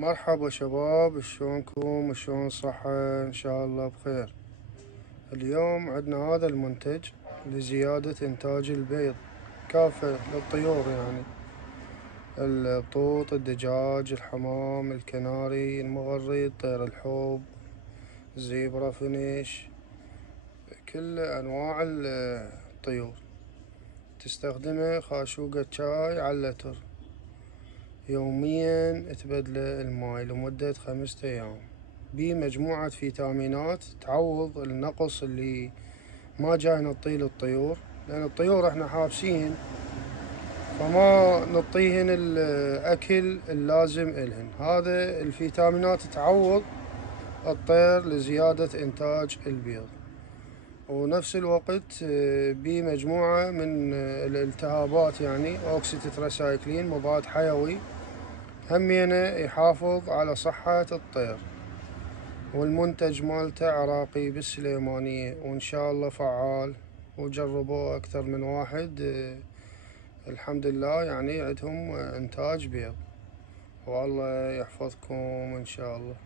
مرحبا شباب، شلونكم؟ شلون الصحة؟ ان شاء الله بخير. اليوم عندنا هذا المنتج لزيادة انتاج البيض كافة للطيور، يعني البطوط، الدجاج، الحمام، الكناري، المغرد، طير الحب، زيبرا فينيش، كل انواع الطيور. تستخدمه خاشوقة شاي على اللتر، يوميا تبدله الماي لمدة 5 أيام، بمجموعة فيتامينات تعوض النقص اللي ما جاي نعطيه للطيور، لأن الطيور احنا حابسين فما نعطيهن الأكل اللازم إلهن. هذا الفيتامينات تعوض الطير لزيادة إنتاج البيض، ونفس الوقت بمجموعة من الالتهابات، يعني أوكسيتيتراسايكلين، مضاد حيوي همينه يحافظ على صحة الطير. والمنتج مالته عراقي بالسليمانية، وإن شاء الله فعال، وجربوه أكثر من واحد. الحمد لله، يعني عندهم إنتاج بيض، والله يحفظكم إن شاء الله.